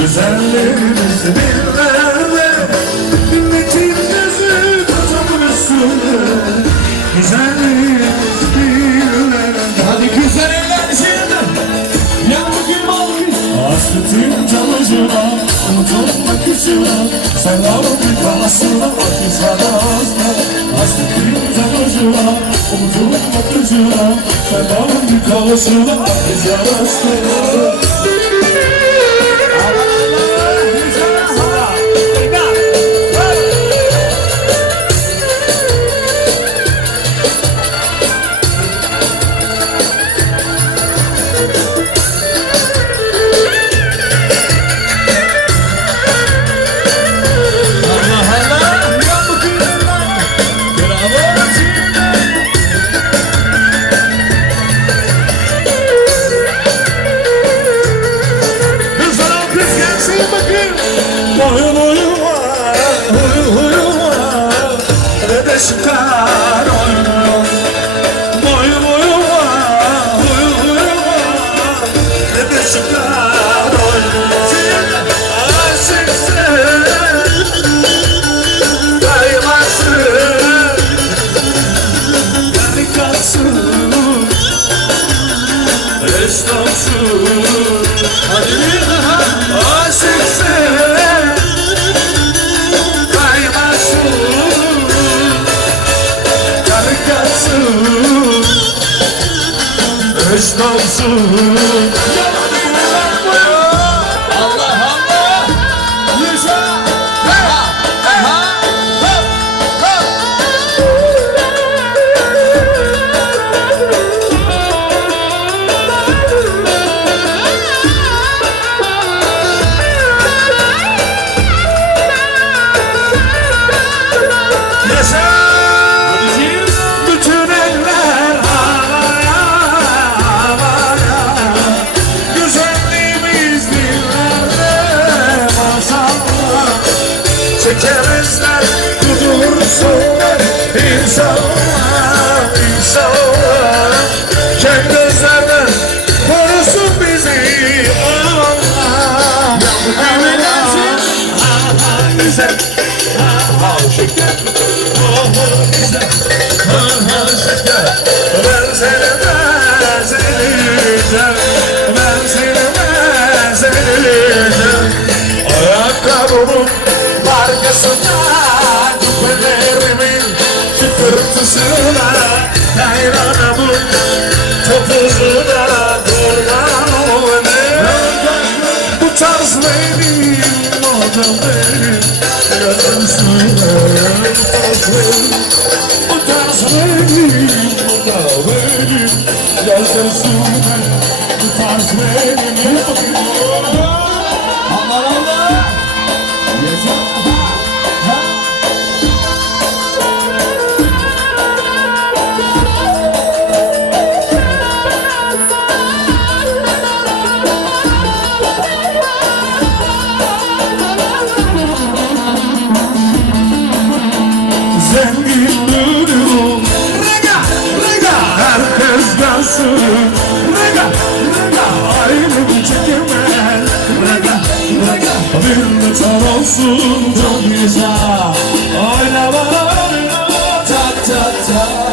Güzellerimiz dillerde Milletin gözü tutamıyorsun Güzellerimiz dillerde Hadi güzel eller şimdi. Ya bugün alkış. Hasretim calıcına Unutulmak üzere. Selamın kalasına Akışlar ağzına Hasretim calıcına Unutulmak üzere. Selamın kalasına Akışlar ağzına Allah Esnafsın Hadi daha. Aşıksın Esnafsın Allah Çekemezler kudursunlar inşallah inşallah Kem gözlerden korusun bizi Allah Hemen gelsin. Güzel Ha şeker. Ha güzel Ha şeker. Ben seni benzeleyeceğim çıkırtısına Hayranımın topuzuna Kurban olayım. Bu tarz benim Model benim Gözüm suyum Çar olsun Çok güzel. Oyna bana oyna. Ta ta ta